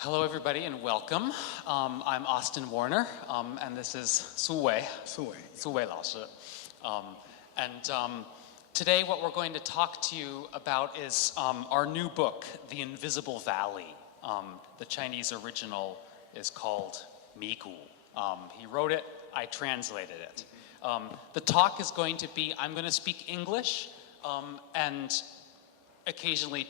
Hello, everybody, and welcome. I'm Austin Werner, and this is Su Wei. Su Wei 老师. Today what we're going to talk to you about is our new book, The Invisible Valley. The Chinese original is called Migu. He wrote it, I translated it. The talk is going to be, I'm going to speak English, and occasionally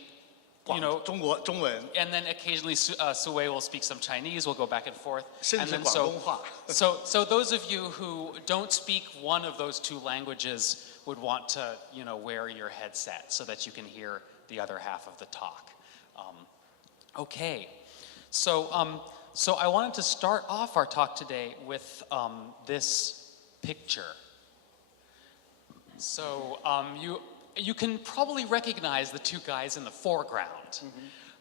and then occasionally Su Wei will speak some Chinese, we'll go back and forth. And then so those of you who don't speak one of those two languages would want to, wear your headset so that you can hear the other half of the talk. Okay, so I wanted to start off our talk today with this picture. So you can probably recognize the two guys in the foreground.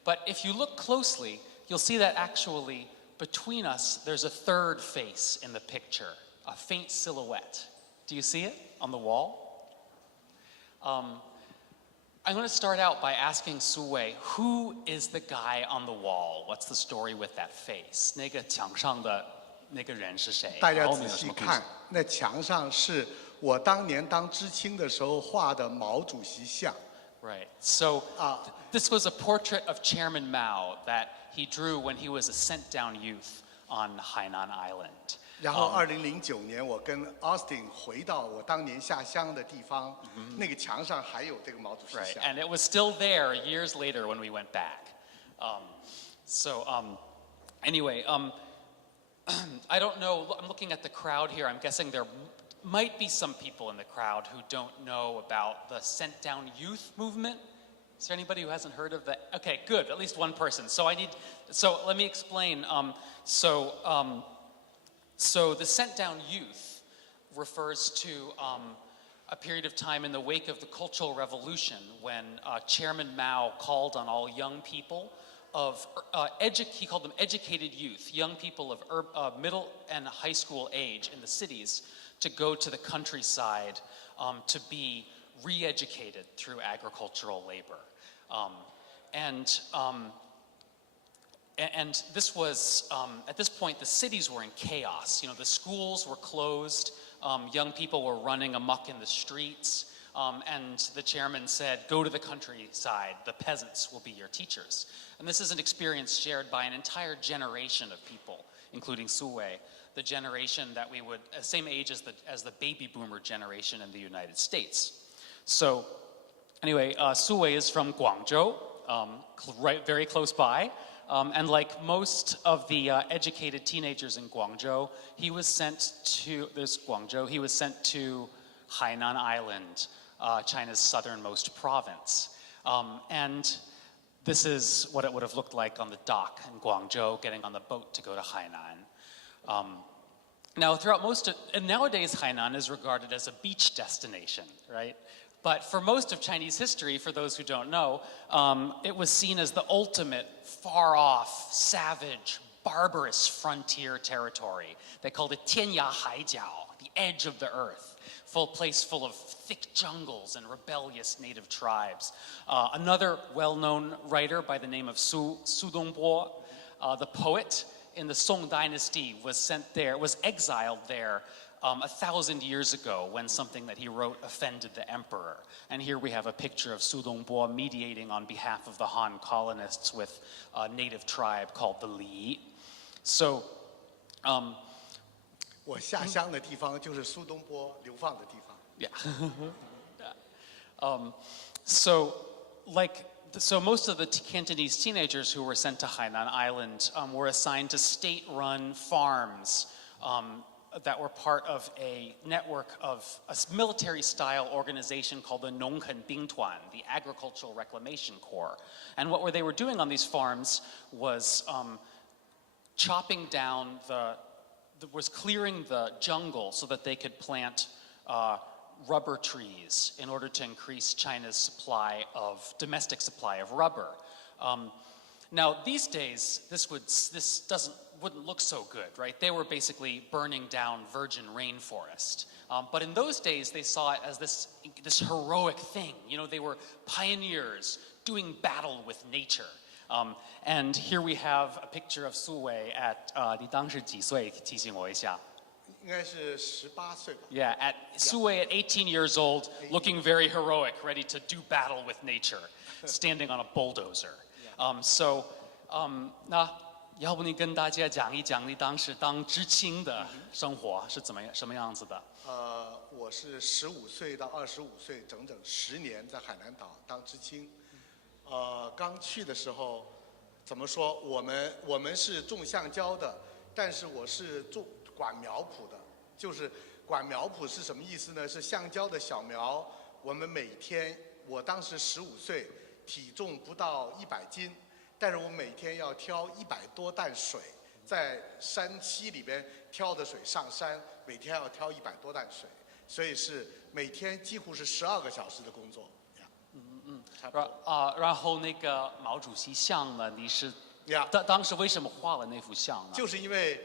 But if you look closely, you'll see that actually between us, there's a third face in the picture, a faint silhouette. Do you see it on the wall? I'm going to start out by asking Su Wei, who is the guy on the wall? What's the story with that face? 那个墙上的那个人是谁？大家仔细看，那墙上是我当年当知青的时候画的毛主席像。Right. So this was a portrait of Chairman Mao that he drew when he was a sent-down youth on Hainan Island. 然后2009年，我跟 Austin 回到我当年下乡的地方，那个墙上还有这个毛主席像。Right. And it was still there years later when we went back. Anyway, I don't know. I'm looking at the crowd here. I'm guessing there might be some people in the crowd who don't know about the sent-down youth movement. Is there anybody who hasn't heard of that? Okay, good. At least one person. So let me explain. So the sent-down youth refers to a period of time in the wake of the Cultural Revolution when Chairman Mao called on all young people he called them educated youth, young people of middle and high school age in the cities, to go to the countryside to be re-educated through agricultural labor. And this was, at this point, the cities were in chaos. The schools were closed, young people were running amok in the streets, and the chairman said, go to the countryside, the peasants will be your teachers. And this is an experience shared by an entire generation of people, including Su Wei, the generation that we would, same age as the baby boomer generation in the United States. So anyway, Su Wei is from Guangzhou, very close by. And like most of the educated teenagers in Guangzhou, he was sent to Hainan Island, China's southernmost province. And this is what it would have looked like on the dock in Guangzhou, getting on the boat to go to Hainan. Now, nowadays Hainan is regarded as a beach destination, right? But for most of Chinese history, for those who don't know, it was seen as the ultimate far-off, savage, barbarous frontier territory. They called it Tianya Haijiao, the edge of the earth, place full of thick jungles and rebellious native tribes. Another well-known writer by the name of Su Wei, the poet in the Song Dynasty, was exiled there 1,000 years ago when something that he wrote offended the emperor. And here we have a picture of Su Wei mediating on behalf of the Han colonists with a native tribe called the Li. So, 我下乡的地方就是苏东坡流放的地方。Yeah. So most of the Cantonese teenagers who were sent to Hainan Island were assigned to state-run farms that were part of a network of a military-style organization called the Nonghen Bingtuan, the Agricultural Reclamation Corps. And what they were doing on these farms was chopping down was clearing the jungle so that they could plant rubber trees in order to increase China's domestic supply of rubber. Now these days, this wouldn't look so good, right? They were basically burning down virgin rainforest. But in those days, they saw it as this heroic thing. They were pioneers doing battle with nature. And here we have a picture of Su Wei at 你当时几岁？提醒我一下。应该是18岁吧。Yeah, at Su Wei at 18 years old, looking very heroic, ready to do battle with nature, standing on a bulldozer. So, 要不你跟大家讲一讲你当时当知青的生活是什么样子的？我是15岁到25岁，整整10年在海南岛当知青。刚去的时候，怎么说？我们是种橡胶的，但是我是管苗圃的。就是管苗圃是什么意思呢？是橡胶的小苗，我们每天，我当时15岁，体重不到100斤，但是我每天要挑100多担水，在山溪里边挑的水上山，每天要挑100多担水，所以是每天几乎是12个小时的工作。然后那个毛主席像呢？你是当时为什么画了那幅像呢？就是因为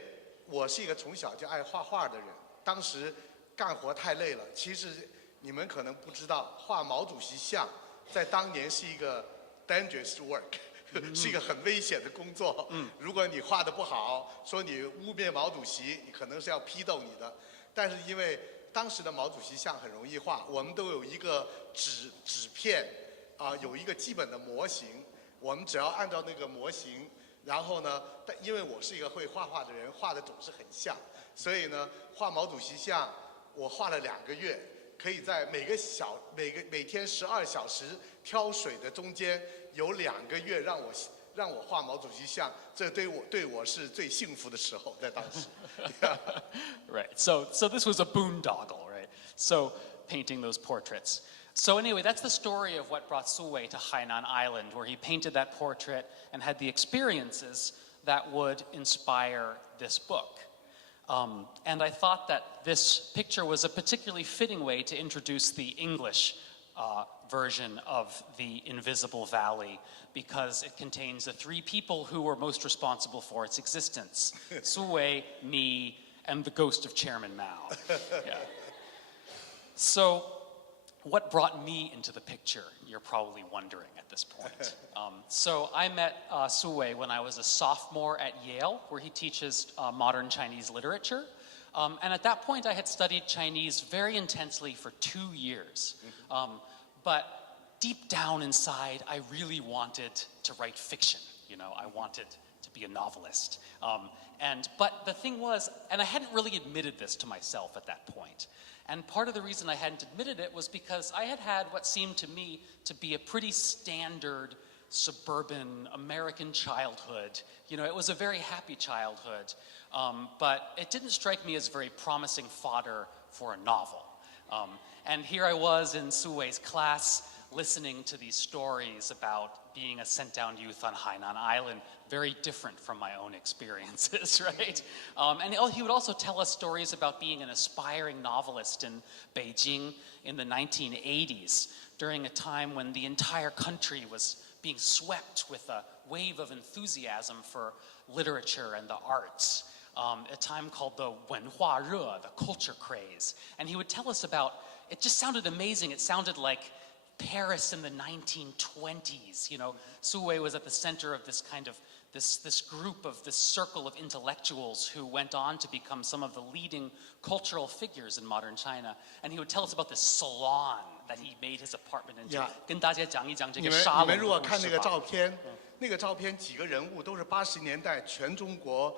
我是一个从小就爱画画的人。当时干活太累了，其实你们可能不知道，画毛主席像在当年是一个 dangerous work， 是一个很危险的工作。如果你画得不好，说你污蔑毛主席，你可能是要批斗你的。但是因为当时的毛主席像很容易画，我们都有一个纸片，有一个基本的模型，我们只要按照那个模型，然后呢，因为我是一个会画画的人，画的总是很像。所以呢，画毛主席像，我画了2个月，可以在每天12小时挑水的中间，有2个月让我画毛主席像，这对我是最幸福的时候，在当时。Right. So this was a boondoggle, right? So painting those portraits. So anyway, that's the story of what brought Su Wei to Hainan Island, where he painted that portrait and had the experiences that would inspire this book. And I thought that this picture was a particularly fitting way to introduce the English version of the Invisible Valley, because it contains the 3 people who were most responsible for its existence: Su Wei, me, and the ghost of Chairman Mao. Yeah. So, what brought me into the picture? You're probably wondering at this point. So I met Su Wei when I was a sophomore at Yale, where he teaches modern Chinese literature. And at that point, I had studied Chinese very intensely for 2 years. But deep down inside, I really wanted to write fiction. You know, I wanted to be a novelist. But the thing was, and I hadn't really admitted this to myself at that point. And part of the reason I hadn't admitted it was because I had had what seemed to me to be a pretty standard suburban American childhood. You know, it was a very happy childhood, but it didn't strike me as very promising fodder for a novel. And here I was in Su Wei's class, listening to these stories about being a sent-down youth on Hainan Island, very different from my own experiences, right? And he would also tell us stories about being an aspiring novelist in Beijing in the 1980s, during a time when the entire country was being swept with a wave of enthusiasm for literature and the arts, a time called the Wenhua Re, the culture craze. And he would tell us about, it just sounded amazing. It sounded like Paris in the 1920s. You know, Su Wei was at the center of this kind of this group of this circle of intellectuals who went on to become some of the leading cultural figures in modern China. And he would tell us about this salon that he made his apartment into. 跟大家讲一讲这个沙龙的故事吧。你们如果看那个照片，那个照片几个人物都是80年代全中国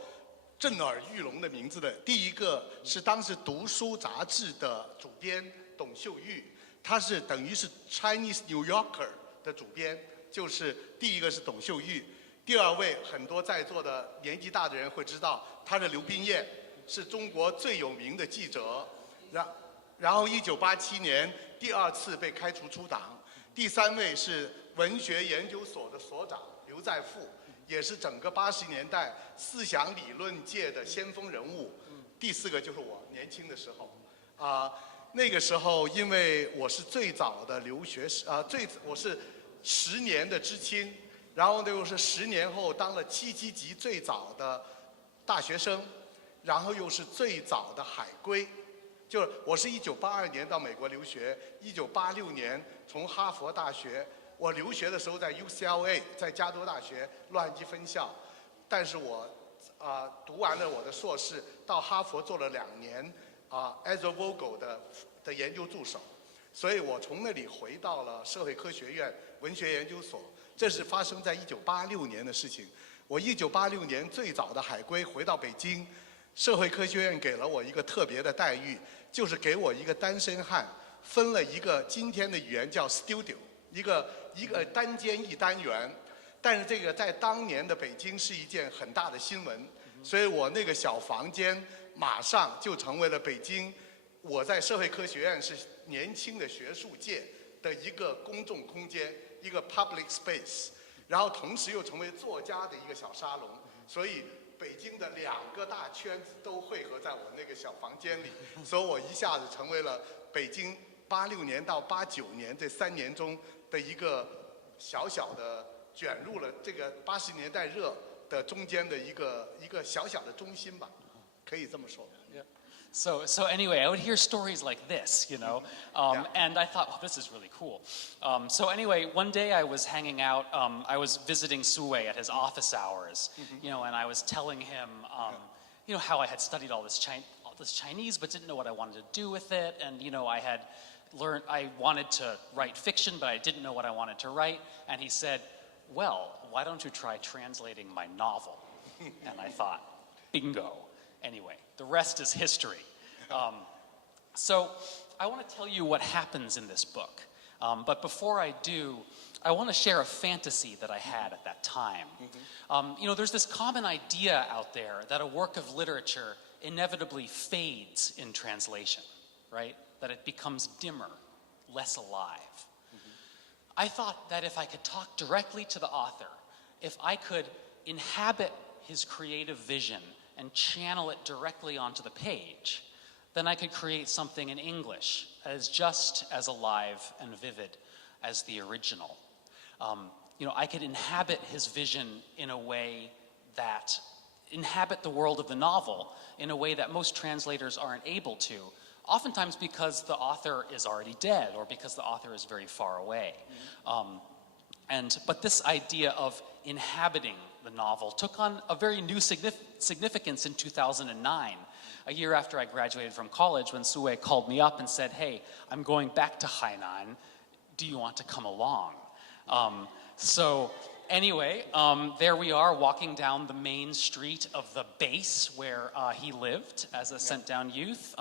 震耳欲聋的名字的。第一个是当时读书杂志的主编董秀玉。他是等于是 Chinese New Yorker 的主编，就是第一个是董秀玉，第2位很多在座的年纪大的人会知道，他是刘彬燕，是中国最有名的记者，然后1987年第2次被开除出党，第3位是文学研究所的所长刘在富，也是整个80年代思想理论界的先锋人物，第4个就是我年轻的时候，那个时候，因为我是最早的留学生，我是10年的知青，然后呢又是10年后当了7级最早的大学生，然后又是最早的海归，就是我是1982年到美国留学，1986年从哈佛大学我留学的时候在 UCLA， 在加州大学洛杉矶分校，但是我读完了我的硕士，到哈佛做了2年Ezra Vogel 的研究助手，所以我从那里回到了社会科学院文学研究所。这是发生在1986年的事情。我1986年最早的海归回到北京，社会科学院给了我一个特别的待遇，就是给我一个单身汉分了一个今天的语言叫 studio， 一个单间一单元。但是这个在当年的北京是一件很大的新闻，所以我那个小房间马上就成为了北京，我在社会科学院是年轻的学术界的一个公众空间，一个 public space， 然后同时又成为作家的一个小沙龙，所以北京的2个大圈子都汇合在我那个小房间里，所以我一下子成为了北京86年到89年这3年中的一个小小的卷入了这个80年代热的中间的一个小小的中心吧，可以这么说。So anyway, I would hear stories like this, you know, and I thought, oh, this is really cool. So anyway, one day I was hanging out, I was visiting Su Wei at his office hours, you know, and I was telling him, you know, how I had studied all this Chinese, but didn't know what I wanted to do with it, and you know, I had learned, I wanted to write fiction, but I didn't know what I wanted to write, and he said, well, why don't you try translating my novel? And I thought, bingo. Anyway, the rest is history. So I want to tell you what happens in this book. But before I do, I want to share a fantasy that I had at that time. You know, there's this common idea out there that a work of literature inevitably fades in translation, right? That it becomes dimmer, less alive. I thought that if I could talk directly to the author, if I could inhabit his creative vision and channel it directly onto the page, then I could create something in English that is just as alive and vivid as the original. You know, I could inhabit his vision in a way that, inhabit the world of the novel in a way that most translators aren't able to, oftentimes because the author is already dead or because the author is very far away. But this idea of inhabiting the novel took on a very new significance in 2009, a year after I graduated from college, when Su Wei called me up and said, hey, I'm going back to Hainan. Do you want to come along? So anyway, there we are walking down the main street of the base where he lived as a sent-down youth.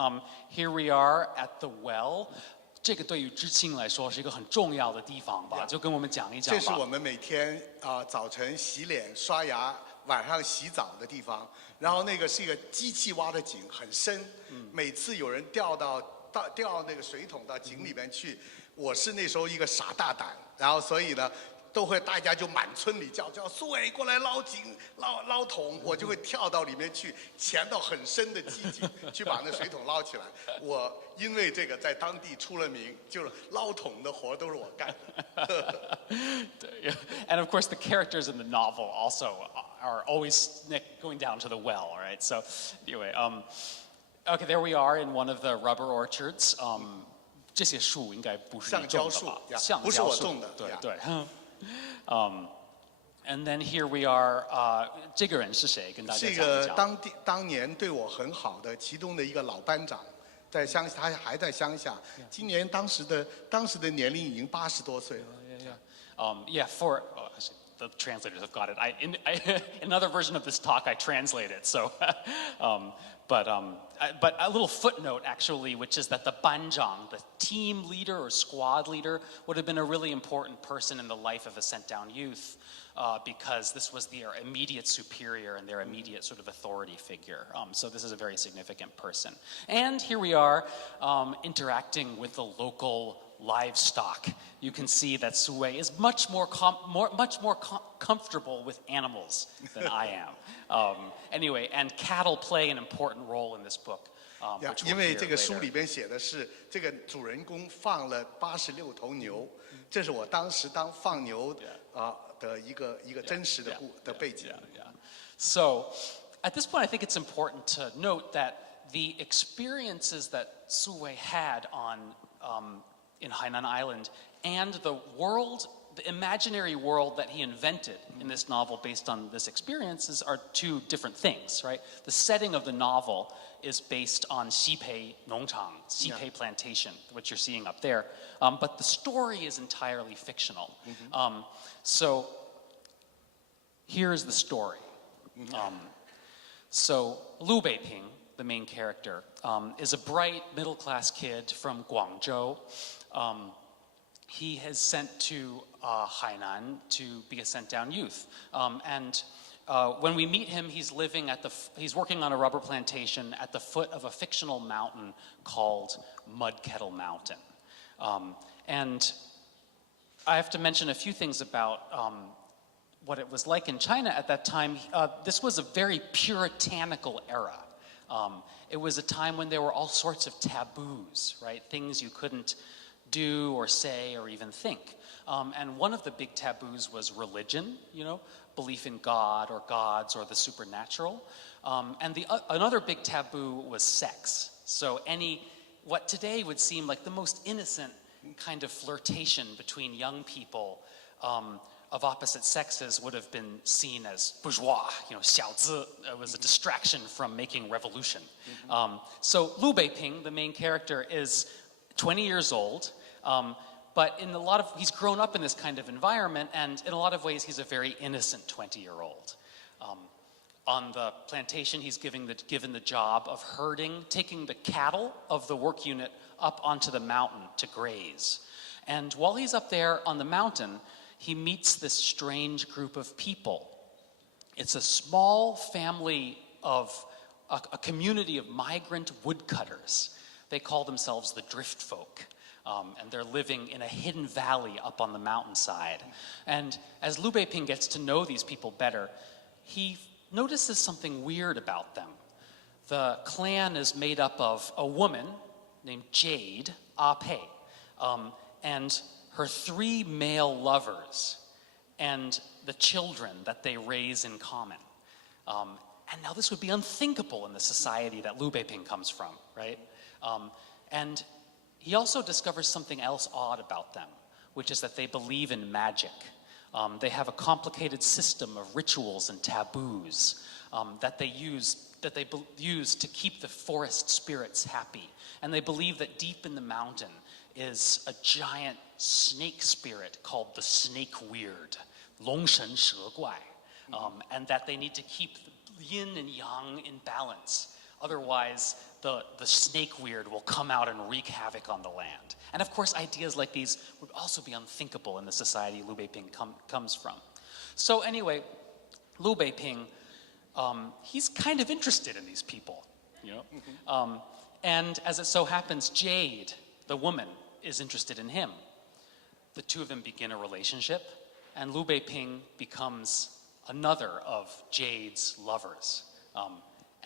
Here we are at the well. 这个对于知青来说是一个很重要的地方吧，就跟我们讲一讲吧。这是我们每天早晨洗脸、刷牙、晚上洗澡的地方。然后那个是一个机器挖的井，很深。每次有人掉那个水桶到井里面去，我是那时候一个傻大胆，然后所以呢，大家就满村里叫苏伟过来捞井、捞桶，我就会跳到里面去，潜到很深的机井去把那水桶捞起来。我因为这个在当地出了名，就是捞桶的活都是我干的。And of course, the characters in the novel also are always going down to the well, right? So anyway, okay, there we are in one of the rubber orchards. 这些树应该不是你种的吧？橡胶树，不是我种的。对。And then here we are. 这个人是谁？跟大家讲一讲。是一个当年对我很好的其中的一个老班长，在乡下，他还在乡下。今年当时的年龄已经80多岁了。For the translators have got it. In another version of this talk, I translated. So, but a little footnote actually, which is that the banzhang, the team leader or squad leader, would have been a really important person in the life of a sent-down youth, because this was their immediate superior and their immediate sort of authority figure. So this is a very significant person. And here we are interacting with the local livestock. You can see that Su Wei is much more comfortable with animals than I am. Anyway, and cattle play an important role in this book. 因为这个书里边写的是这个主人公放了86头牛，这是我当时当放牛的一个真实的背景。So, at this point, I think it's important to note that the experiences that Su Wei had in Hainan Island and the world the imaginary world that he invented in this novel based on this experiences are two different things, right? The setting of the novel is based on Xipei Nongchang, Xipei Plantation, which you're seeing up there. But the story is entirely fictional. So here's the story. So Lu Beiping, the main character, is a bright middle-class kid from Guangzhou. He is sent to Hainan to be a sent-down youth. When we meet him, he's working on a rubber plantation at the foot of a fictional mountain called Mud Kettle Mountain. And I have to mention a few things about what it was like in China at that time. This was a very puritanical era. It was a time when there were all sorts of taboos, right? Things you couldn't do or say or even think. And one of the big taboos was religion, belief in God or gods or the supernatural. And another big taboo was sex. So what today would seem like the most innocent kind of flirtation between young people of opposite sexes would have been seen as bourgeois, 小资. It was a distraction from making revolution. So Lu Beiping, the main character, is 20 years old, but he's grown up in this kind of environment, and in a lot of ways he's a very innocent 20-year-old. On the plantation, he's given the job of taking the cattle of the work unit up onto the mountain to graze. And while he's up there on the mountain, he meets this strange group of people. It's a small family of a community of migrant woodcutters. They call themselves the drift folk. And they're living in a hidden valley up on the mountainside. And as Lu Beiping gets to know these people better, he notices something weird about them. The clan is made up of a woman named Jade, Pei, and her 3 male lovers, and the children that they raise in common. And now this would be unthinkable in the society that Lu Beiping comes from, right? And he also discovers something else odd about them, which is that they believe in magic. They have a complicated system of rituals and taboos that they use to keep the forest spirits happy. And they believe that deep in the mountain is a giant snake spirit called the Snake Weird, 龙神蛇怪, and that they need to keep the yin and yang in balance. Otherwise, the snake weird will come out and wreak havoc on the land. And of course, ideas like these would also be unthinkable in the society Lu Beiping comes from. So anyway, Lu Beiping, he's kind of interested in these people, and as it so happens, Jade, the woman, is interested in him. The two of them begin a relationship, and Lu Beiping becomes another of Jade's lovers.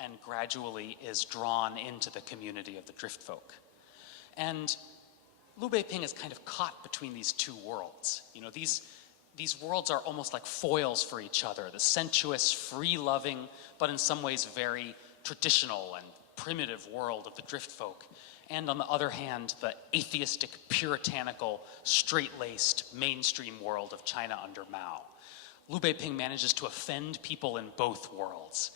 And gradually is drawn into the community of the drift folk. And Lu Beiping is kind of caught between these two worlds. These worlds are almost like foils for each other. The sensuous, free-loving, but in some ways very traditional and primitive world of the drift folk. And on the other hand, the atheistic, puritanical, straight-laced, mainstream world of China under Mao. Lu Beiping manages to offend people in both worlds.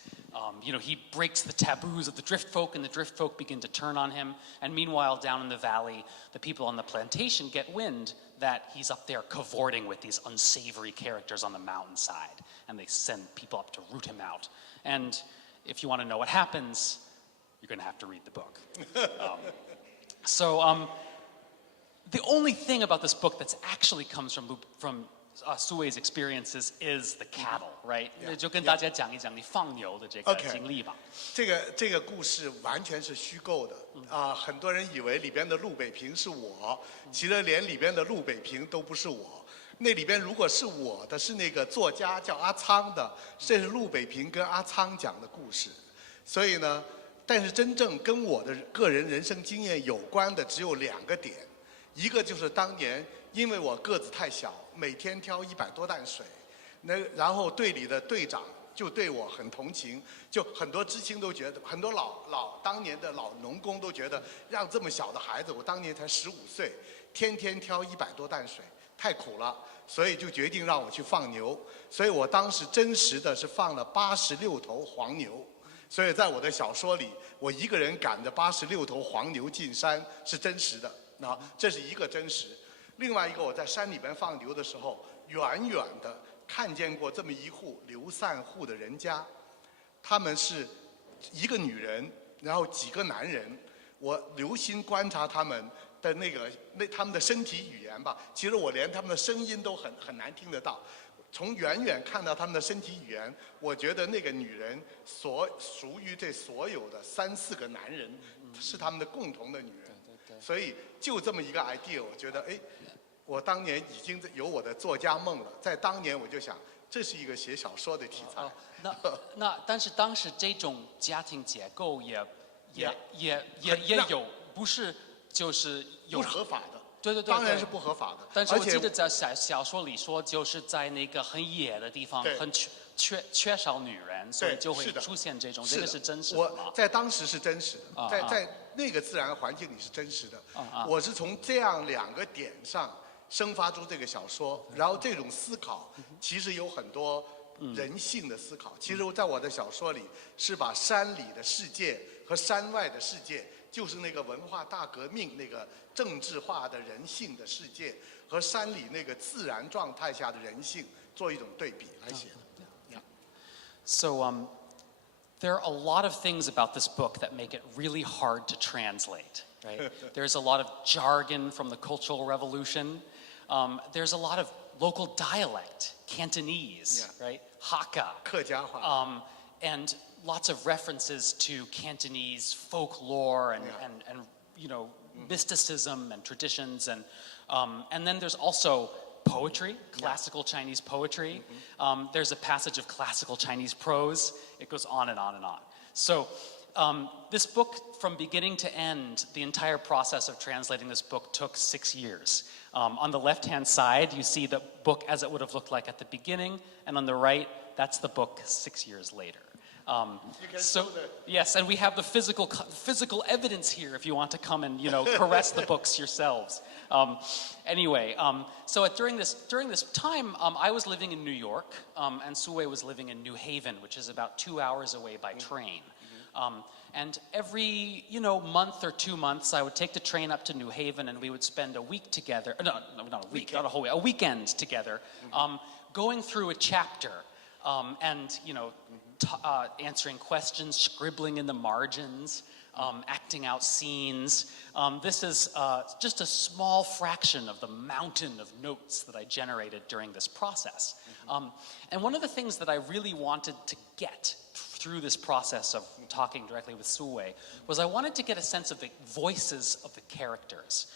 He breaks the taboos of the drift folk, and the drift folk begin to turn on him. And meanwhile, down in the valley, the people on the plantation get wind that he's up there cavorting with these unsavory characters on the mountainside. And they send people up to root him out. And if you want to know what happens, you're going to have to read the book. The only thing about this book that's actually comes from Su Wei's experiences is the cattle, right? 就跟大家讲一讲你放牛的这个经历吧。这个故事完全是虚构的很多人以为里边的陆北平是我，其实连里边的陆北平都不是我。那里边如果是我的，是那个作家叫阿仓的，这是陆北平跟阿仓讲的故事。所以呢，但是真正跟我的个人人生经验有关的只有2个点，一个就是当年因为我个子太小。每天挑100多担水，然后队里的队长就对我很同情，就很多知青都觉得，很多当年的老农工都觉得，让这么小的孩子，我当年才15岁，天天挑100多担水，太苦了，所以就决定让我去放牛。所以我当时真实的是放了86头黄牛。所以在我的小说里，我一个人赶着86头黄牛进山是真实的。那这是一个真实。另外一个，我在山里边放牛的时候，远远的看见过这么一户流散户的人家，他们是一个女人，然后几个男人。我留心观察他们的他们的身体语言吧，其实我连他们的声音都很难听得到。从远远看到他们的身体语言，我觉得那个女人属于这所有的3、4个男人，是他们的共同的女人。所以就这么一个 idea， 我觉得我当年已经有我的作家梦了。在当年我就想，这是一个写小说的题材。但是当时这种家庭结构也有，不是就是有不合法的。对，当然是不合法的。但是我记得在小说里说，就是在那个很野的地方，很缺少女人，所以就会出现这种。这个是真实的吗？我在当时是真实的，在那个自然环境里是真实的。我是从这样2个点上生发出这个小说，然后这种思考其实有很多人性的思考。其实在我的小说里是把山里的世界和山外的世界，就是那个文化大革命那个政治化的人性的世界和山里那个自然状态下的人性做一种对比来写的。So there are a lot of things about this book that make it really hard to translate, right? There's a lot of jargon from the Cultural Revolution. There's a lot of local dialect, Cantonese, right? Hakka. 客家话。And lots of references to Cantonese folklore and mysticism and traditions. And then there's also poetry, classical Chinese poetry. There's a passage of classical Chinese prose. It goes on and on and on. So this book, from beginning to end, the entire process of translating this book took 6 years. On the left-hand side, you see the book as it would have looked like at the beginning, and on the right, that's the book 6 years later. Yes, and we have the physical evidence here if you want to come and caress the books yourselves. Anyway, so during this time, I was living in New York, and Su Wei was living in New Haven, which is about 2 hours away by train. And every month or 2 months, I would take the train up to New Haven, and we would spend a week together. No, not a week, not a whole week, a weekend together, going through a chapter. And answering questions, scribbling in the margins, acting out scenes. This is just a small fraction of the mountain of notes that I generated during this process. And one of the things that I really wanted to get through this process of talking directly with Su Wei was I wanted to get a sense of the voices of the characters.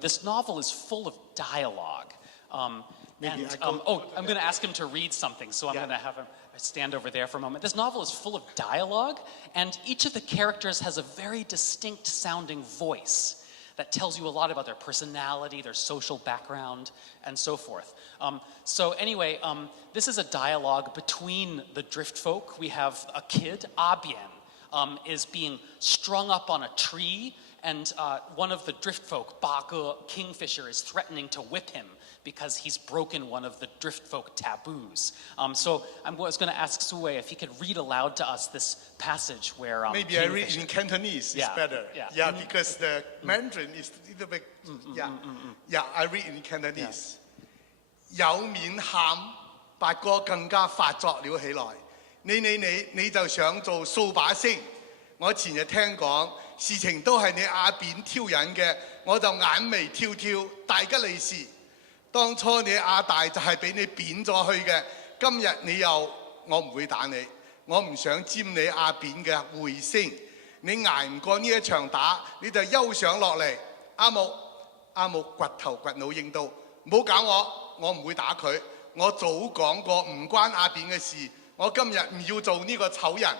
This novel is full of dialogue. I'm going to ask him to read something, so I'm going to have him stand over there for a moment. This novel is full of dialogue, and each of the characters has a very distinct sounding voice that tells you a lot about their personality, their social background, and so forth. So anyway, this is a dialogue between the drift folk. We have a kid, Abian, is being strung up on a tree, and one of the drift folk, Ba Ge, Kingfisher, is threatening to whip him because he's broken one of the drift folk taboos. So I was going to ask Su Wei if he could read aloud to us this passage where maybe I read in Cantonese is better. Yeah, because the Mandarin is a little bit. I read in Cantonese. 有面喊，八哥更加發作了起來。你就想做掃把星。我前日聽講，事情都係你阿扁挑引嘅，我就眼眉跳跳，大吉利是。當初你阿大就係俾你扁咗去嘅，今日你又我唔會打你，我唔想沾你阿扁嘅回聲。你捱唔過呢一場打，你就休想落嚟。阿木掘頭掘腦應到，唔好搞我唔會打佢。我早講過唔關阿扁嘅事。我今日唔要做呢個醜人。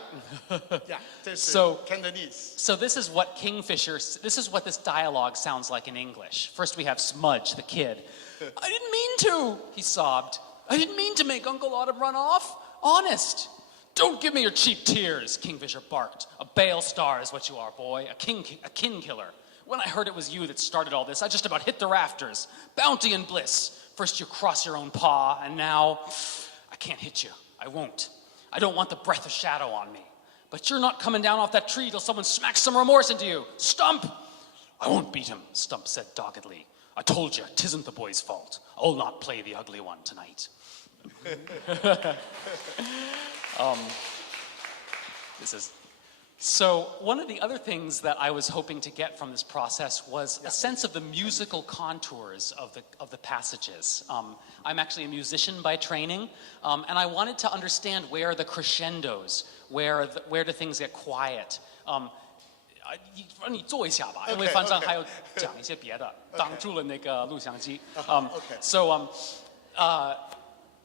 So Cantonese. So this is what this dialogue sounds like in English. First we have Smudge, the kid. I didn't mean to, he sobbed. I didn't mean to make Uncle Autumn run off. Honest. Don't give me your cheap tears, Kingfisher barked. A bale star is what you are, boy. A kin killer. When I heard it was you that started all this, I just about hit the rafters. Bounty and bliss. first you cross your own paw, and now I can't hit you. I won't. I don't want the breath of shadow on me. But you're not coming down off that tree till someone smacks some remorse into you. Stump! I won't beat him, Stump said doggedly. I told you, 'tisn't the boy's fault. I'll not play the ugly one tonight. So one of the other things that I was hoping to get from this process was a sense of the musical contours of the passages. I'm actually a musician by training, and I wanted to understand where are the crescendos, where do things get quiet. 你坐一下吧，因为反正还有讲一些别的，挡住了那个录像机。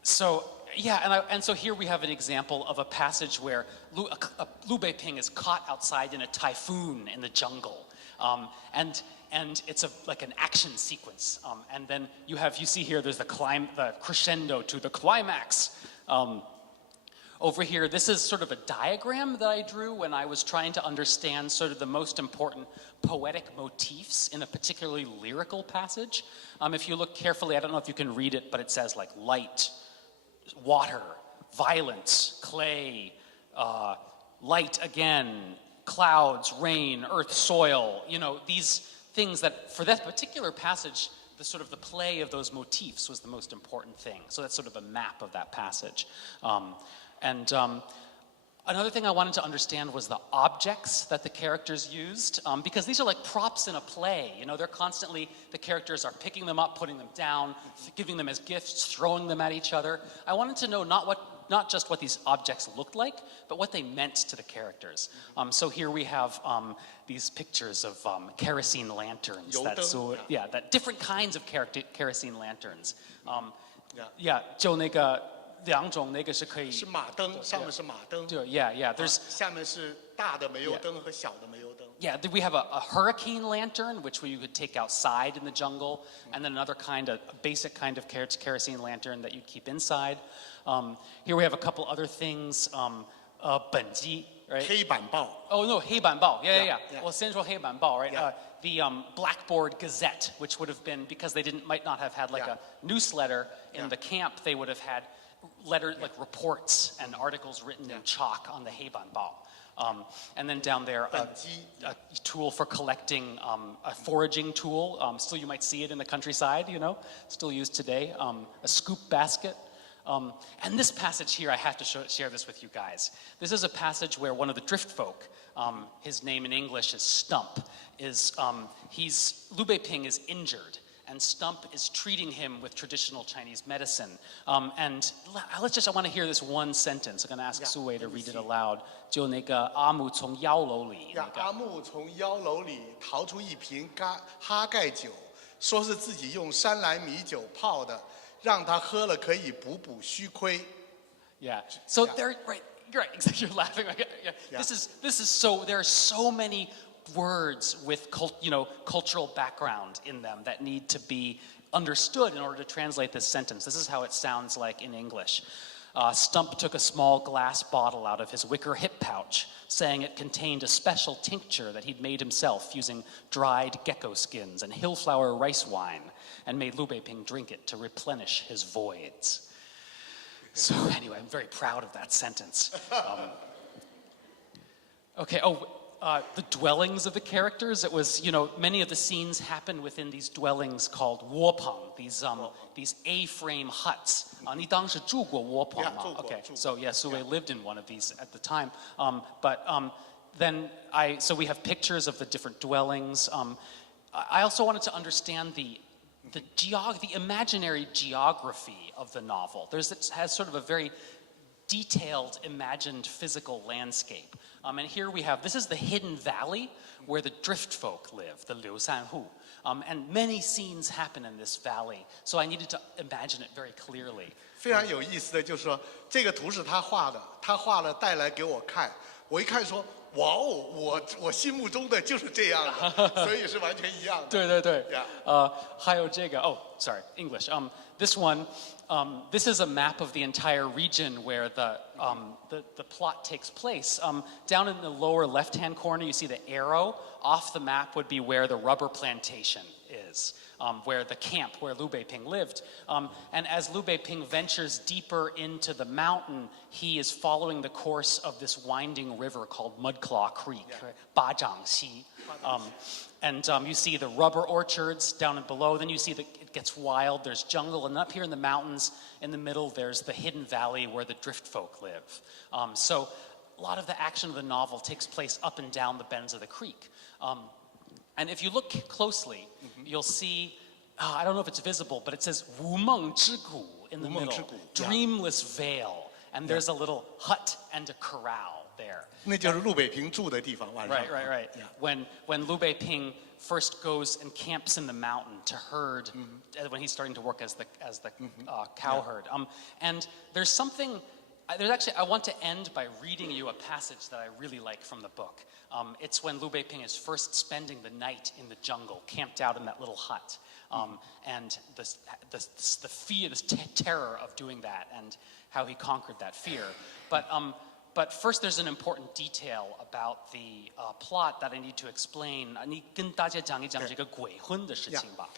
So yeah, and so here we have an example of a passage where Lu Beiping is caught outside in a typhoon in the jungle, and it's like an action sequence, and then you see here there's the crescendo to the climax. Over here, this is sort of a diagram that I drew when I was trying to understand sort of the most important poetic motifs in a particularly lyrical passage. If you look carefully, I don't know if you can read it, but it says like light, water, violence, clay, light again, clouds, rain, earth, soil, these things that for that particular passage, the play of those motifs was the most important thing. So that's sort of a map of that passage. Another thing I wanted to understand was the objects that the characters used, because these are like props in a play. They're constantly, the characters are picking them up, putting them down, giving them as gifts, throwing them at each other. I wanted to know not just what these objects looked like, but what they meant to the characters. So here we have these pictures of kerosene lanterns. That different kinds of kerosene lanterns. 就那个两种，那个是可以是马灯，上面是马灯。对 ，Yeah, there's 下面是大的煤油灯和小的煤油灯。Yeah, we have a hurricane lantern, which you could take outside in the jungle, and then another a basic kind of kerosene lantern that you'd keep inside. Here we have a couple other things. 本机 right? 黑板报。Oh no, 黑板报 Yeah. Well, central 黑板报 right? The Blackboard Gazette, which would have been, because they might not have had like a newsletter in the camp, they would have had like reports and articles written in chalk on the 黑板报. And then down there, a tool for collecting, a foraging tool. Still, you might see it in the countryside, still used today. A scoop basket. And this passage here, I have to share this with you guys. This is a passage where one of the drift folk, his name in English is Stump, Lu Beiping is injured. And Stump is treating him with traditional Chinese medicine. And I want to hear this one sentence. I'm going to ask Su Wei to read it aloud. 就那个阿木从腰楼里，阿木从腰楼里逃出一瓶哈盖酒，说是自己用山兰米酒泡的，让他喝了可以补虚亏。Yeah. So there, right? You're right. Exactly. You're laughing. Yeah. This is so. There are so many words with cultural background in them that need to be understood in order to translate this sentence. This is how it sounds like in English. Stump took a small glass bottle out of his wicker hip pouch, saying it contained a special tincture that he'd made himself using dried gecko skins and hillflower rice wine, and made Lu Beiping drink it to replenish his voids. So anyway, I'm very proud of that sentence. Okay, the dwellings of the characters. It was, many of the scenes happen within these dwellings called 窝棚, these A-frame huts. 你当时住过窝棚吗? Okay, so yeah, Su Wei lived in one of these at the time. So we have pictures of the different dwellings. I also wanted to understand the imaginary geography of the novel. It has sort of a very detailed, imagined physical landscape. And here we have, this is the hidden valley where the drift folk live, the Liu San Hu. And many scenes happen in this valley, so I needed to imagine it very clearly. 非常有意思的就是说，这个图是他画的，他画了带来给我看，我一看说，哇哦，我心目中的就是这样的，所以是完全一样的。对对对。还有这个 sorry, English. This one, this is a map of the entire region where the plot takes place. Down in the lower left-hand corner, you see the arrow. Off the map would be where the rubber plantation is, where the camp where Liu Beiping lived. And as Liu Beiping ventures deeper into the mountain, he is following the course of this winding river called Mudclaw Creek, right? Bajangxi. And you see the rubber orchards down and below. Then you see that it gets wild. There's jungle. And up here in the mountains, in the middle, there's the hidden valley where the drift folk live. So a lot of the action of the novel takes place up and down the bends of the creek. And if you look closely, you'll see, I don't know if it's visible, but it says Wu Meng Zhi Gu in the middle. Dreamless Vale. And there's a little hut and a corral there. 那就是陆北平住的地方，晚上。 Right. Yeah. When Liu Beiping first goes and camps in the mountain to herd, when he's starting to work as the cowherd. And there's something, I want to end by reading you a passage that I really like from the book. It's when Liu Beiping is first spending the night in the jungle, camped out in that little hut. And the fear, this terror of doing that, and how he conquered that fear. But first, there's an important detail about the plot that I need to explain. 你跟大家讲一讲这个鬼婚的事情吧。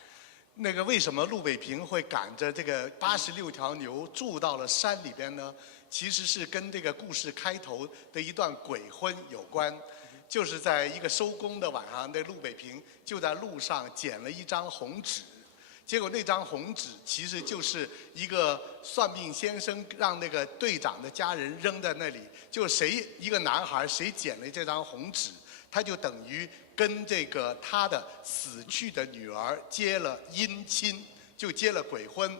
那个为什么陆北平会赶着这个86条牛住到了山里边呢？其实是跟这个故事开头的一段鬼婚有关。就是在一个收工的晚上，那陆北平就在路上捡了一张红纸。 结果那张红纸其实就是一个算命先生让那个队长的家人扔在那里，就谁一个男孩谁捡了这张红纸，他就等于跟这个他的死去的女儿结了姻亲，就结了鬼婚。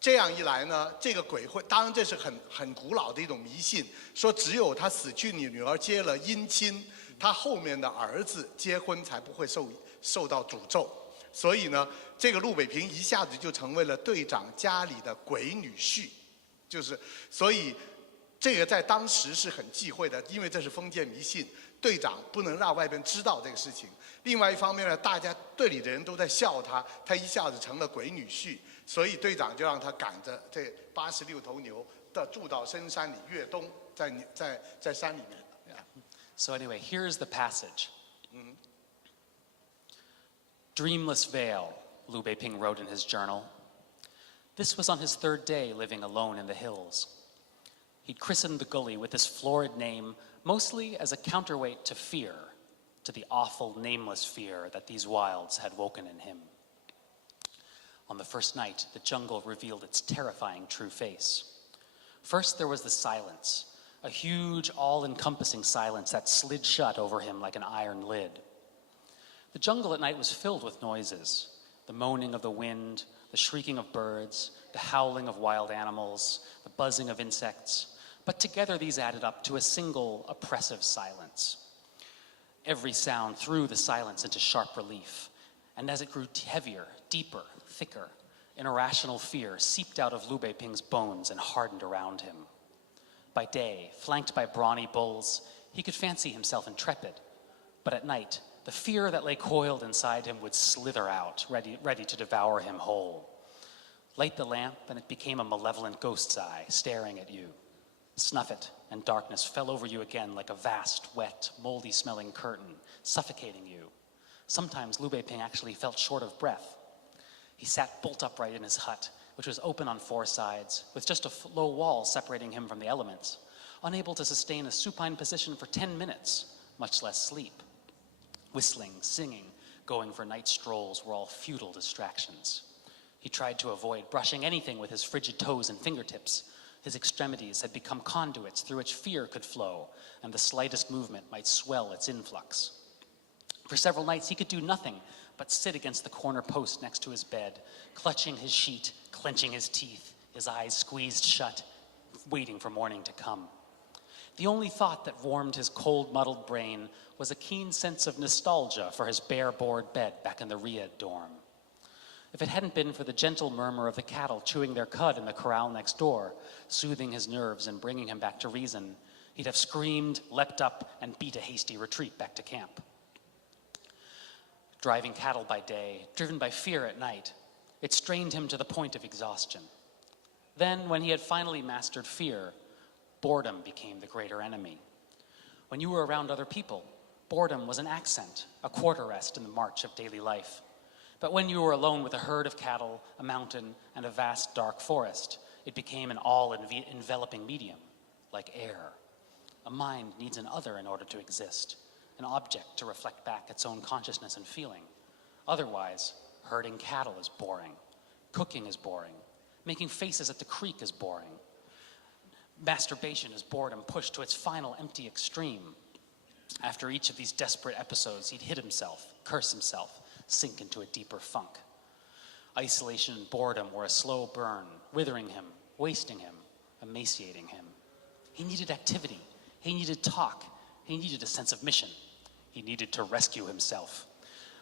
这样一来呢，这个鬼婚当然这是很古老的一种迷信，说只有他死去女儿结了姻亲，他后面的儿子结婚才不会受到诅咒。 所以呢，这个陆北平一下子就成为了队长家里的鬼女婿，所以这个在当时是很忌讳的，因为这是封建迷信，队长不能让外边知道这个事情。另外一方面呢，大家队里的人都在笑他，他一下子成了鬼女婿，所以队长就让他赶着这86头牛住到深山里越冬，在山里面。So anyway, here's the passage. Dreamless Vale, Liu Beiping wrote in his journal. This was on his third day living alone in the hills. He'd christened the gully with this florid name mostly as a counterweight to fear, to the awful nameless fear that these wilds had woken in him. On the first night, the jungle revealed its terrifying true face. First, there was the silence, a huge, all-encompassing silence that slid shut over him like an iron lid. The jungle at night was filled with noises, the moaning of the wind, the shrieking of birds, the howling of wild animals, the buzzing of insects, but together these added up to a single oppressive silence. Every sound threw the silence into sharp relief, and as it grew heavier, deeper, thicker, an irrational fear seeped out of Liu Beiping's bones and hardened around him. By day, flanked by brawny bulls, he could fancy himself intrepid, but at night, the fear that lay coiled inside him would slither out, ready to devour him whole. Light the lamp, and it became a malevolent ghost's eye, staring at you. Snuff it, and darkness fell over you again like a vast, wet, moldy-smelling curtain, suffocating you. Sometimes Liu Beiping actually felt short of breath. He sat bolt upright in his hut, which was open on four sides, with just a low wall separating him from the elements, unable to sustain a supine position for 10 minutes, much less sleep. Whistling, singing, going for night strolls were all futile distractions. He tried to avoid brushing anything with his frigid toes and fingertips. His extremities had become conduits through which fear could flow, and the slightest movement might swell its influx. For several nights he could do nothing but sit against the corner post next to his bed, clutching his sheet, clenching his teeth, his eyes squeezed shut, waiting for morning to come. The only thought that warmed his cold, muddled brain was a keen sense of nostalgia for his bare board bed back in the Riyadh dorm. If it hadn't been for the gentle murmur of the cattle chewing their cud in the corral next door, soothing his nerves and bringing him back to reason, he'd have screamed, leapt up, and beat a hasty retreat back to camp. Driving cattle by day, driven by fear at night, it strained him to the point of exhaustion. Then, when he had finally mastered fear, boredom became the greater enemy. When you were around other people, boredom was an accent, a quarter rest in the march of daily life. But when you were alone with a herd of cattle, a mountain, and a vast dark forest, it became an all-enveloping medium, like air. A mind needs an other in order to exist, an object to reflect back its own consciousness and feeling. Otherwise, herding cattle is boring. Cooking is boring. Making faces at the creek is boring. Masturbation is boredom pushed to its final empty extreme. After each of these desperate episodes, he'd hit himself, curse himself, sink into a deeper funk. Isolation and boredom were a slow burn, withering him, wasting him, emaciating him. He needed activity. He needed talk. He needed a sense of mission. He needed to rescue himself.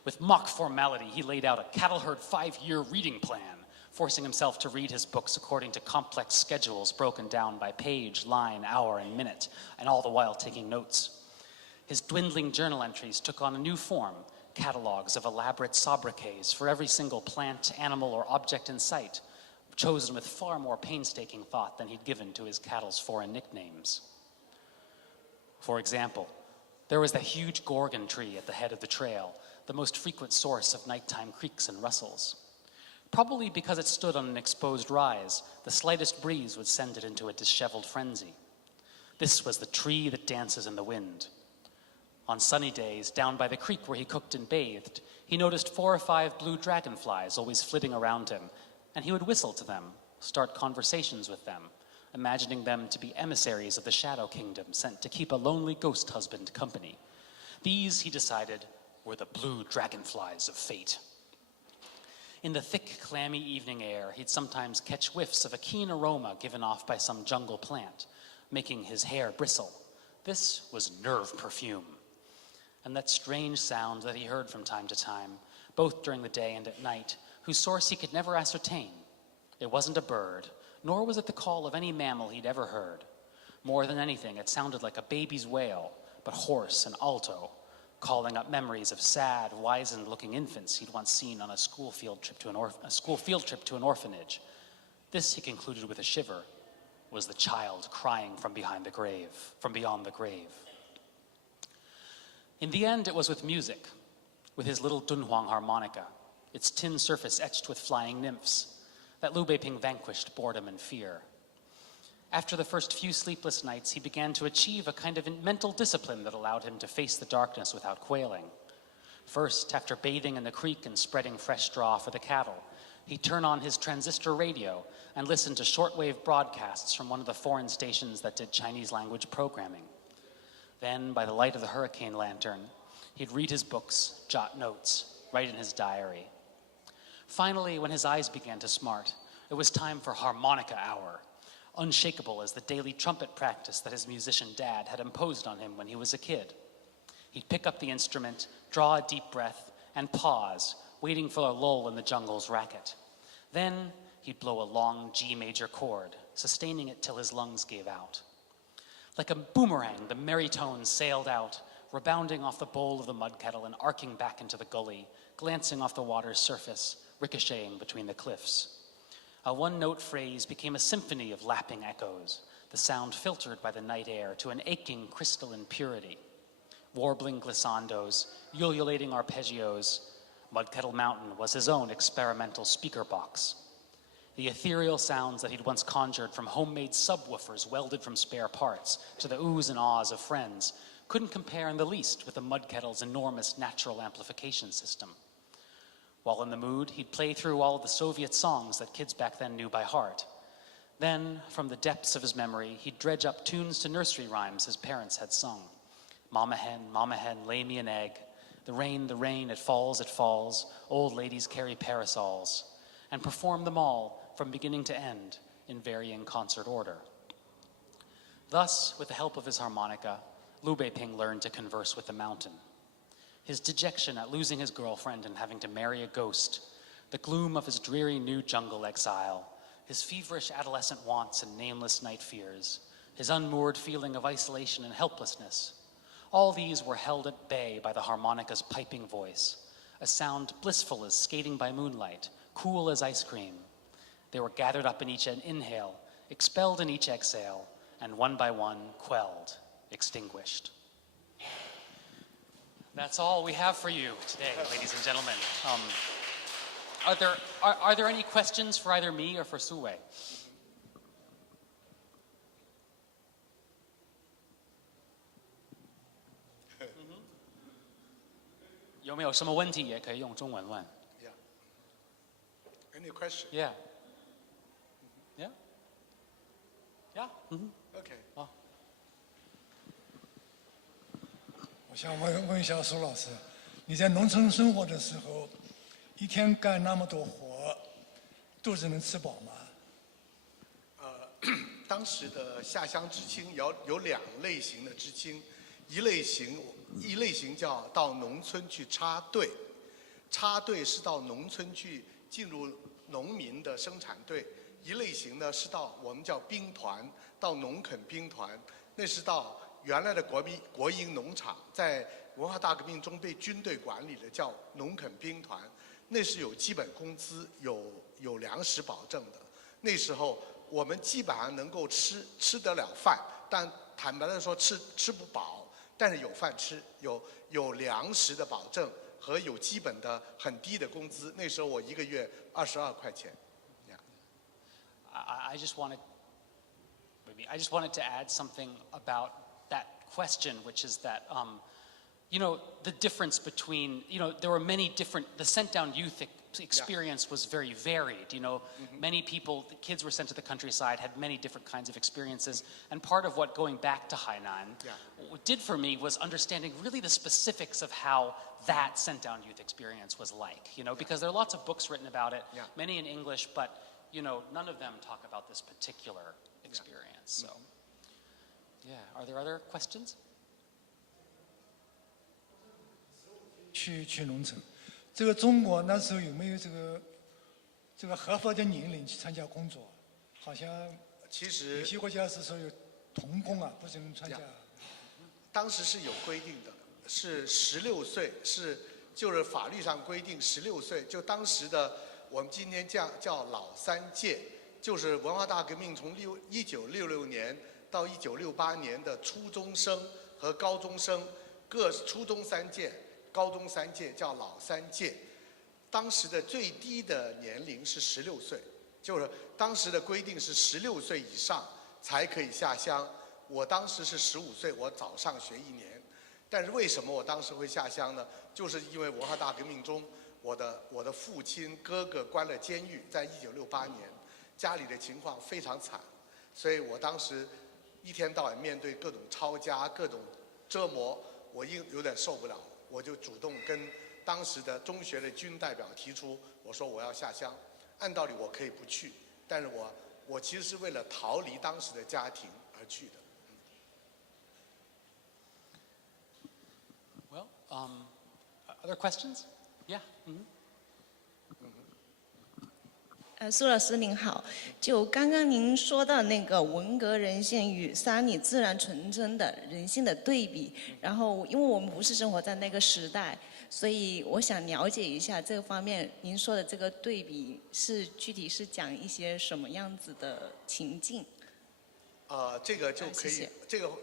With mock formality, he laid out a cattle herd 5-year reading plan, forcing himself to read his books according to complex schedules broken down by page, line, hour, and minute, and all the while taking notes. His dwindling journal entries took on a new form, catalogs of elaborate sobriquets for every single plant, animal, or object in sight, chosen with far more painstaking thought than he'd given to his cattle's foreign nicknames. For example, there was the huge gorgon tree at the head of the trail, the most frequent source of nighttime creaks and rustles. Probably because it stood on an exposed rise, the slightest breeze would send it into a disheveled frenzy. This was the tree that dances in the wind. On sunny days, down by the creek where he cooked and bathed, he noticed 4 or 5 blue dragonflies always flitting around him, and he would whistle to them, start conversations with them, imagining them to be emissaries of the Shadow Kingdom sent to keep a lonely ghost husband company. These, he decided, were the blue dragonflies of fate. In the thick, clammy evening air, he'd sometimes catch whiffs of a keen aroma given off by some jungle plant, making his hair bristle. This was nerve perfume. And that strange sound that he heard from time to time, both during the day and at night, whose source he could never ascertain. It wasn't a bird, nor was it the call of any mammal he'd ever heard. More than anything, it sounded like a baby's wail, but hoarse and alto, calling up memories of sad, wizened-looking infants he'd once seen on a school field trip to an orphanage. This, he concluded with a shiver, was the child crying from beyond the grave. In the end, it was with music, with his little dunhuang harmonica, its tin surface etched with flying nymphs, that Liu Beiping vanquished boredom and fear. After the first few sleepless nights, he began to achieve a kind of mental discipline that allowed him to face the darkness without quailing. First, after bathing in the creek and spreading fresh straw for the cattle, he'd turn on his transistor radio and listen to shortwave broadcasts from one of the foreign stations that did Chinese language programming. Then, by the light of the hurricane lantern, he'd read his books, jot notes, write in his diary. Finally, when his eyes began to smart, it was time for harmonica hour, unshakable as the daily trumpet practice that his musician dad had imposed on him when he was a kid. He'd pick up the instrument, draw a deep breath, and pause, waiting for a lull in the jungle's racket. Then he'd blow a long G major chord, sustaining it till his lungs gave out. Like a boomerang, the merry tones sailed out, rebounding off the bowl of the mud kettle and arcing back into the gully, glancing off the water's surface, ricocheting between the cliffs. A one-note phrase became a symphony of lapping echoes, the sound filtered by the night air to an aching crystalline purity. Warbling glissandos, ululating arpeggios, Mudkettle Mountain was his own experimental speaker box. The ethereal sounds that he'd once conjured from homemade subwoofers welded from spare parts to the oohs and ahs of friends couldn't compare in the least with the Mudkettle's enormous natural amplification system. While in the mood, he'd play through all of the Soviet songs that kids back then knew by heart. Then, from the depths of his memory, he'd dredge up tunes to nursery rhymes his parents had sung. Mama hen, lay me an egg. The rain, it falls, old ladies carry parasols, and perform them all from beginning to end in varying concert order. Thus, with the help of his harmonica, Liu Beiping learned to converse with the mountain. His dejection at losing his girlfriend and having to marry a ghost, the gloom of his dreary new jungle exile, his feverish adolescent wants and nameless night fears, his unmoored feeling of isolation and helplessness, all these were held at bay by the harmonica's piping voice, a sound blissful as skating by moonlight, cool as ice cream. They were gathered up in each inhale, expelled in each exhale, and one by one, quelled, extinguished. That's all we have for you today, ladies and gentlemen. Are there any questions for either me or for Su Wei? 有没有什么问题也可以用中文问。Yeah. Any question? Yeah. Yeah. Yeah. OK. 好。我想问一下苏老师，你在农村生活的时候，一天干那么多活，肚子能吃饱吗？当时的下乡知青有2类型的知青，一类型叫到农村去插队，插队是到农村去进入农民的生产队；一类型呢是到我们叫兵团，到农垦兵团，那是到原来的国营农场，在文化大革命中被军队管理的叫农垦兵团，那是有基本工资、有粮食保证的。那时候我们基本上能够吃得了饭，但坦白的说吃不饱，但是有饭吃，有粮食的保证和有基本的很低的工资。那时候我1个月22块钱。I just wanted to add something about that question, which is that, the difference between, there were many different, the sent down youth experience was very varied. Many people, the kids were sent to the countryside, had many different kinds of experiences. And part of what going back to Hainan did for me was understanding really the specifics of how that sent down youth experience was like, because there are lots of books written about it, many in English, but, none of them talk about this particular experience. So, are there other questions? 去农村，这个中国那时候有没有这个合法的年龄去参加工作？好像其实有些国家是说有童工啊，不能参加。当时是有规定的，是16岁，就是法律上规定16岁，就当时的我们今天叫老3届，就是文化大革命从1966年到1968年的初中生和高中生，各初中3届。高中3届叫老3届，当时的最低的年龄是16岁，就是当时的规定是16岁以上才可以下乡。我当时是15岁，我早上学1年。但是为什么我当时会下乡呢？就是因为文化大革命中，我的父亲哥哥关了监狱，在1968年，家里的情况非常惨，所以我当时一天到晚面对各种抄家、各种折磨，我有点受不了。我就主动跟当时的中学的军代表提出，我说我要下乡。按道理我可以不去，但是我其实是为了逃离当时的家庭而去的。Well, other questions? Yeah. 苏老师您好，就刚刚您说到那个文革人性与山里自然纯真的人性的对比，然后因为我们不是生活在那个时代，所以我想了解一下这个方面，您说的这个对比是具体是讲一些什么样子的情境？这个就可以，谢谢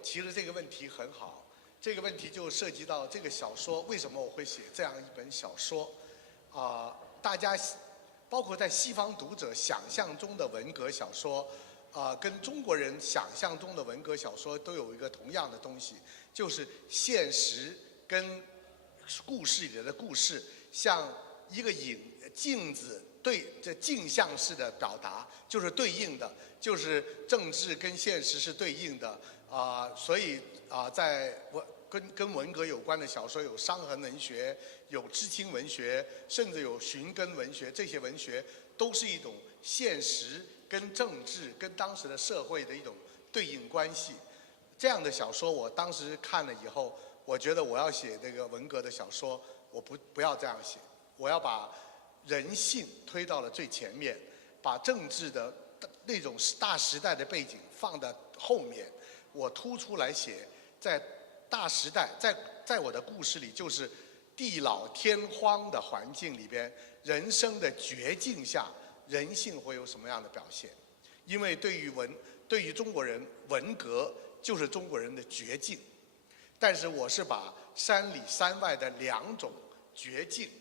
其实这个问题很好，这个问题就涉及到这个小说为什么我会写这样一本小说，大家。包括在西方读者想象中的文革小说，跟中国人想象中的文革小说都有一个同样的东西，就是现实跟故事里的故事像一个镜子这镜像式的表达，就是对应的，就是政治跟现实是对应的所以在跟文革有关的小说有伤痕文学，有知青文学，甚至有寻根文学，这些文学都是一种现实跟政治跟当时的社会的一种对应关系。这样的小说我当时看了以后，我觉得我要写这个文革的小说，我不要这样写，我要把人性推到了最前面，把政治的那种大时代的背景放在后面，我突出来写在大时代，在我的故事里，就是地老天荒的环境里边，人生的绝境下，人性会有什么样的表现？因为对于中国人，文革就是中国人的绝境。但是我是把山里山外的2种绝境，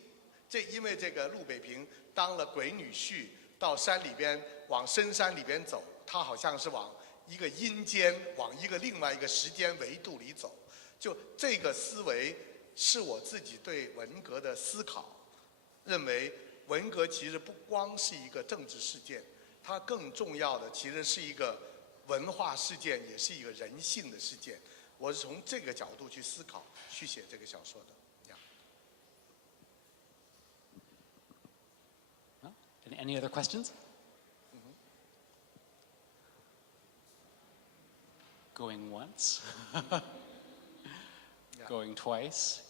因为这个陆北平当了鬼女婿，到山里边往深山里边走，他好像是往一个阴间，往另外一个时间维度里走。就这个思维是我自己对文革的思考，认为文革其实不光是一个政治事件，它更重要的其实是一个文化事件，也是一个人性的事件。我是从这个角度去思考，去写这个小说的。Any other questions? Going once? Going twice?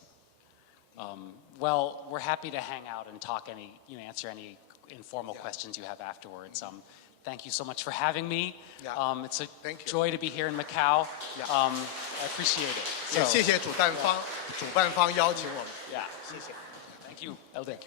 Well, we're happy to hang out and talk answer any informal questions you have afterwards. Thank you so much for having me. It's a joy to be here in Macau. I appreciate it. 也谢谢主办方邀请我们。Yeah. 谢谢。Thank you, Elder.